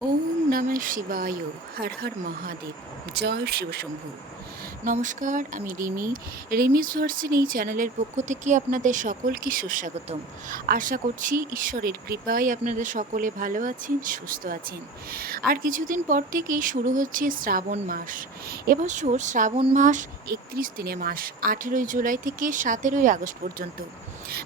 ওম নমঃ শিবায়, হর হর মহাদেব, জয় শিবশম্ভু নমস্কার, আমি রিমি। রিমি সোর্সিন এই চ্যানেলের পক্ষ থেকে আপনাদের সকলকে সুস্বাগতম। আশা করছি ঈশ্বরের কৃপায় আপনাদের সকলে ভালো আছেন, সুস্থ আছেন। আর কিছুদিন পর থেকেই শুরু হচ্ছে শ্রাবণ মাস। এবছর শ্রাবণ মাস, একত্রিশ দিনে মাস, আঠেরোই জুলাই থেকে সতেরোই আগস্ট পর্যন্ত।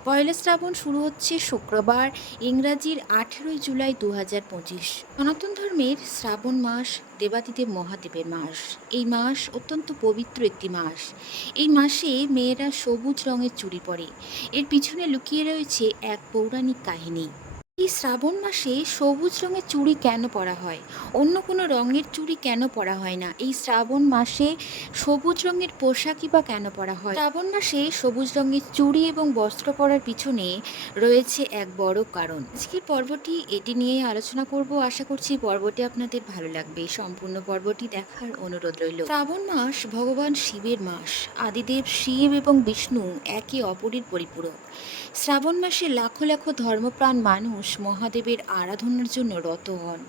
পয়লা শ্রাবণ শুরু হচ্ছে শুক্রবার, ইংরাজির আঠেরোই জুলাই দু হাজার পঁচিশ। সনাতন ধর্মের শ্রাবণ মাস দেবাদিদেব মহাদেবের মাস। এই মাস অত্যন্ত পবিত্র একটি মাস। এই মাসে মেয়েরা সবুজ রঙের চুড়ি পরে। এর পিছনে লুকিয়ে রয়েছে এক পৌরাণিক কাহিনী। এই শ্রাবণ মাসে সবুজ রঙের চুড়ি কেন পরা হয়? অন্য কোনো রঙের চুড়ি কেন পরা হয় না? এই শ্রাবণ মাসে সবুজ রঙের পোশাকই বা কেন পরা হয়? শ্রাবণ মাসে সবুজ রঙের চুড়ি এবং বস্ত্র পরার পিছনে রয়েছে এক বড় কারণ। আজকের পর্বটি এটি নিয়ে আলোচনা করব। আশা করছি পর্বটি আপনাদের ভালো লাগবে। সম্পূর্ণ পর্বটি দেখার অনুরোধ রইল। শ্রাবণ মাস ভগবান শিবের মাস। আদিদেব শিব এবং বিষ্ণু একে অপরের পরিপূরক। শ্রাবণ মাসে লাখো লাখো ধর্মপ্রাণ মানুষ মহাদেবের আরাধনার জন্য রত হন।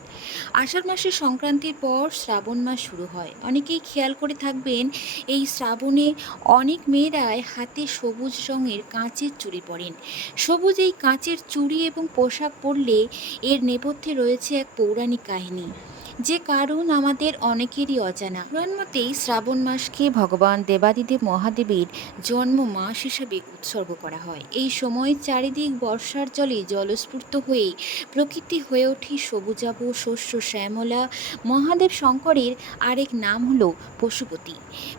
আষাঢ় মাসের সংক্রান্তির পর শ্রাবণ মাস শুরু হয়। অনেকেই খেয়াল করে থাকবেন, এই শ্রাবণে অনেক মেয়েরাই হাতে সবুজ রঙের কাঁচের চুড়ি পরেন। সবুজ এই কাঁচের চুড়ি এবং পোশাক পরলে এর নেপথ্যে রয়েছে এক পৌরাণিক কাহিনী। যে কারণ আমাদের অনেকেরই অজানা। পুরাণ মতেই শ্রাবণ মাসকে ভগবান দেবাদিদেব মহাদেবের জন্ম মাস হিসেবে উৎসর্গ করা হয়। এই সময় চারিদিক বর্ষার জলে জলস্ফূর্ত হয়ে প্রকৃতি হয়ে ওঠে সবুজাব শস্য, শ্যামলা। মহাদেব শঙ্করের আরেক নাম হলো পশুপতি।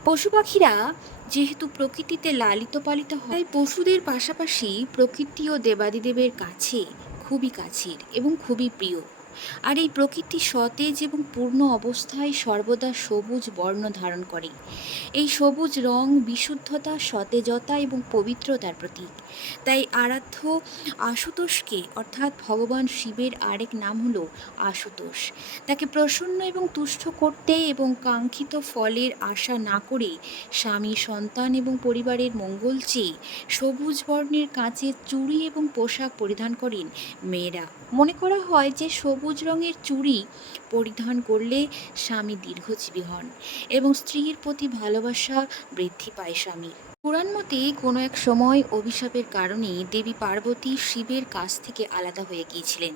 পশু পাখিরা যেহেতু প্রকৃতিতে লালিত পালিত হয় পশুদের পাশাপাশি প্রকৃতি ও দেবাদিদেবের কাছে খুবই কাছের এবং খুবই প্রিয়। আর এই প্রকৃতি সতেজ এবং পূর্ণ অবস্থায় সর্বদা সবুজ বর্ণ ধারণ করে। এই সবুজ রং বিশুদ্ধতা, সতেজতা এবং পবিত্রতার প্রতীক। তাই আরাধ্য আশুতোষকে, অর্থাৎ ভগবান শিবের আরেক নাম হল আশুতোষ। তাকে প্রসন্ন এবং তুষ্ট করতে এবং কাঙ্ক্ষিত ফলের আশা না করে স্বামী, সন্তান এবং পরিবারের মঙ্গল চেয়ে সবুজ বর্ণের কাঁচের চুড়ি এবং পোশাক পরিধান করেন মেয়েরা। মনে করা হয় যে সবুজ রঙের চুড়ি পরিধান করলে স্বামী দীর্ঘজীবী হন এবং স্ত্রীর প্রতি ভালোবাসা বৃদ্ধি পায় স্বামীর। পুরাণ মতে কোনো এক সময় অভিশাপের কারণে দেবী পার্বতী শিবের কাছ থেকে আলাদা হয়ে গিয়েছিলেন।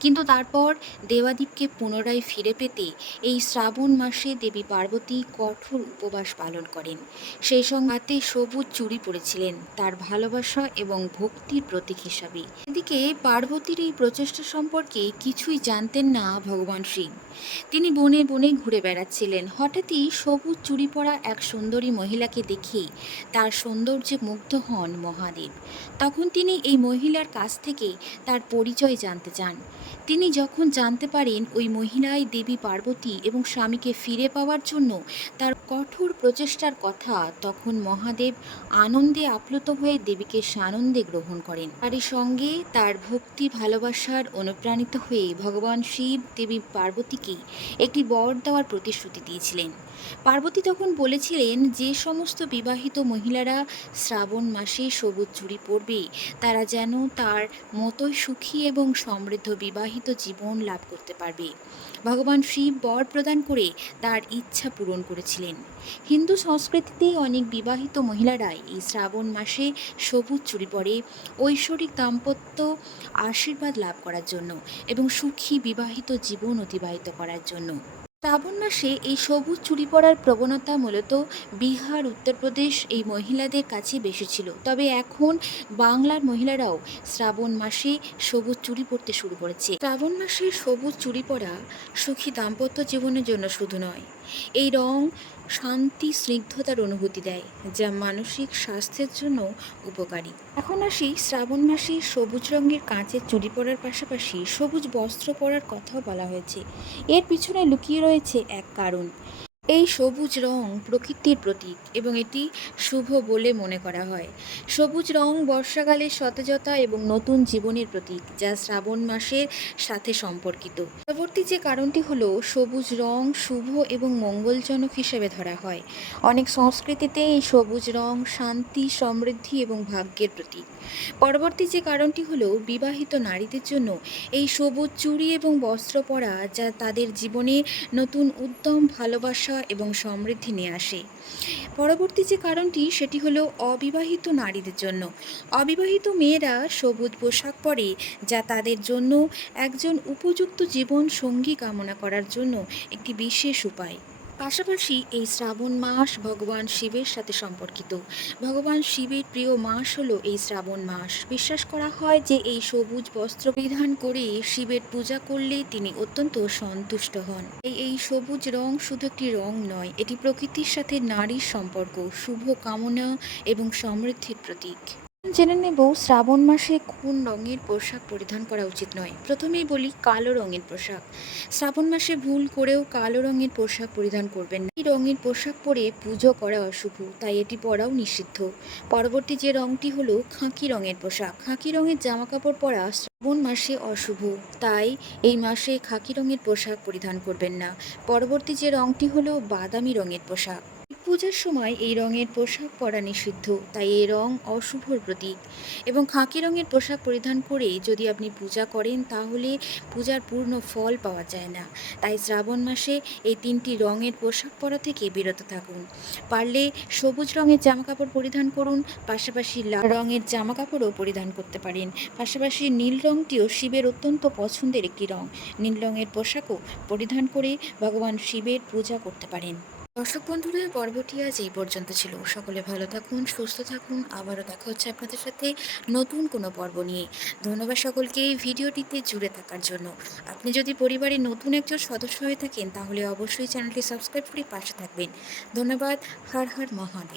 কিন্তু তারপর দেবাদীপকে পুনরায় ফিরে পেতে এই শ্রাবণ মাসে দেবী পার্বতী কঠোর উপবাস পালন করেন। সেই সঙ্গে হাতে সবুজ চুড়ি পরেছিলেন তার ভালোবাসা এবং ভক্তির প্রতীক হিসাবে। এদিকে পার্বতীর এই প্রচেষ্টা সম্পর্কে কিছুই জানতেন না ভগবান শিব। তিনি বনে বনে ঘুরে বেড়াচ্ছিলেন। হঠাৎই সবুজ চুড়ি পরা এক সুন্দরী মহিলাকে দেখে তার সৌন্দর্যে মুগ্ধ হন মহাদেব। তখন তিনি এই মহিলার কাছ থেকে তার পরিচয় জানতে চান। তিনি যখন জানতে পারেন ওই মহিলাই দেবী পার্বতী এবং স্বামীকে ফিরে পাওয়ার জন্য তার কঠোর প্রচেষ্টার কথা, তখন মহাদেব আনন্দে আপ্লুত হয়ে দেবীকে সানন্দে গ্রহণ করেন। এই সঙ্গে তার ভক্তি ভালোবাসার অনুপ্রাণিত হয়ে ভগবান শিব দেবী পার্বতীকে একটি বর দেওয়ার প্রতিশ্রুতি দিয়েছিলেন। পার্বতী তখন বলেছিলেন, যে সমস্ত বিবাহিত মহিলারা শ্রাবণ মাসে সবুজ চুড়ি পরবে। তারা যেন তার মতোই সুখী এবং সমৃদ্ধ বিবাহিত জীবন লাভ করতে পারবে। ভগবান শিব বর প্রদান করে তার ইচ্ছা পূরণ করেছিলেন। হিন্দু সংস্কৃতিতে অনেক বিবাহিত মহিলারাই এই শ্রাবণ মাসে সবুজ চুড়ি পরে ঐশ্বরিক দাম্পত্য আশীর্বাদ লাভ করার জন্য এবং সুখী বিবাহিত জীবন অতিবাহিত করার জন্য। শ্রাবণ মাসে এই সবুজ চুরি পড়ার প্রবণতা মূলত বিহার উত্তরপ্রদেশ এই মহিলাদের কাছে বেশি ছিল। তবে এখন বাংলার মহিলারাও শ্রাবণ মাসে সবুজ চুরি পড়তে শুরু করেছে। শ্রাবণ মাসে সবুজ চুরি পড়া সুখী দাম্পত্য জীবনের জন্য শুধু নয়, এই রং শান্তি, স্নিগ্ধতার অনুভূতি দেয়, যা মানসিক স্বাস্থ্যের জন্য উপকারী। এখন আসি শ্রাবণ মাসে সবুজ রঙের কাঁচের চুড়ি পরার পাশাপাশি সবুজ বস্ত্র পরার কথাও বলা হয়েছে। এর পিছনে লুকিয়ে রয়েছে এক কারণ। এই সবুজ রং প্রকৃতির প্রতীক এবং এটি শুভ বলে মনে করা হয়। সবুজ রং বর্ষাকালে সতেজতা এবং নতুন জীবনের প্রতীক যা শ্রাবণ মাসের সাথে সম্পর্কিত। পরবর্তী যে কারণটি হলো সবুজ রং শুভ এবং মঙ্গলজনক হিসেবে ধরা হয়। অনেক সংস্কৃতিতে এই সবুজ রং শান্তি, সমৃদ্ধি এবং ভাগ্যের প্রতীক। পরবর্তী যে কারণটি হলো বিবাহিত নারীদের জন্য এই সবুজ চুড়ি এবং বস্ত্র পরা যা তাদের জীবনে নতুন উদ্যম, ভালোবাসা এবং সমৃদ্ধি নিয়ে আসে। পরবর্তী যে কারণটি, সেটি হলো অবিবাহিত নারীদের জন্য। অবিবাহিত মেয়েরা সবুজ পোশাক পরে, যা তাদের জন্য একজন উপযুক্ত জীবন সঙ্গী কামনা করার জন্য একটি বিশেষ উপায়। পাশাপাশি এই শ্রাবণ মাস ভগবান শিবের সাথে সম্পর্কিত। ভগবান শিবের প্রিয় মাস হলো এই শ্রাবণ মাস। বিশ্বাস করা হয় যে এই সবুজ বস্ত্র পরিধান করে শিবের পূজা করলে তিনি অত্যন্ত সন্তুষ্ট হন। এই এই সবুজ রং শুধু একটি রং নয়, এটি প্রকৃতির সাথে নারীর সম্পর্ক, শুভ কামনা এবং সমৃদ্ধির প্রতীক। জেনে নেব শ্রাবণ মাসে কোন রঙের পোশাক পরিধান করা উচিত নয়। প্রথমেই বলি কালো রঙের পোশাক। শ্রাবণ মাসে ভুল করেও কালো রঙের পোশাক পরিধান করবেন না। এই রঙের পোশাক পরে পুজো করা অশুভ, তাই এটি পরাও নিষিদ্ধ। পরবর্তী যে রঙটি হলো খাঁকি রঙের পোশাক। খাঁকি রঙের জামা কাপড় পরা শ্রাবণ মাসে অশুভ, তাই এই মাসে খাকি রঙের পোশাক পরিধান করবেন না। পরবর্তী যে রঙটি হলো বাদামি রঙের পোশাক। পূজার সময় এই রঙের পোশাক পরা নিষিদ্ধ, তাই এই রং অশুভর প্রতীক। এবং খাঁকি রঙের পোশাক পরিধান করে যদি আপনি পূজা করেন, তাহলে পূজার পূর্ণ ফল পাওয়া যায় না। তাই শ্রাবণ মাসে এই তিনটি রঙের পোশাক পরা থেকে বিরত থাকুন। পারলে সবুজ রঙের জামাকাপড় পরিধান করুন, পাশাপাশি লাল রঙের জামাকাপড়ও পরিধান করতে পারেন। পাশাপাশি নীল রঙটিও শিবের অত্যন্ত পছন্দের একটি রং। নীল রঙের পোশাকও পরিধান করে ভগবান শিবের পূজা করতে পারেন। দর্শক বন্ধুরা, পর্বটি আজ এই পর্যন্ত ছিল। সকলে ভালো থাকুন, সুস্থ থাকুন। আবারও দেখা হচ্ছে আপনাদের সাথে নতুন কোনো পর্ব নিয়ে। ধন্যবাদ সকলকে এই ভিডিওটিতে জুড়ে থাকার জন্য। আপনি যদি পরিবারের নতুন একজন সদস্য হয়ে থাকেন, তাহলে অবশ্যই চ্যানেলটি সাবস্ক্রাইব করে পাশে থাকবেন। ধন্যবাদ। হর হর মহাদেব।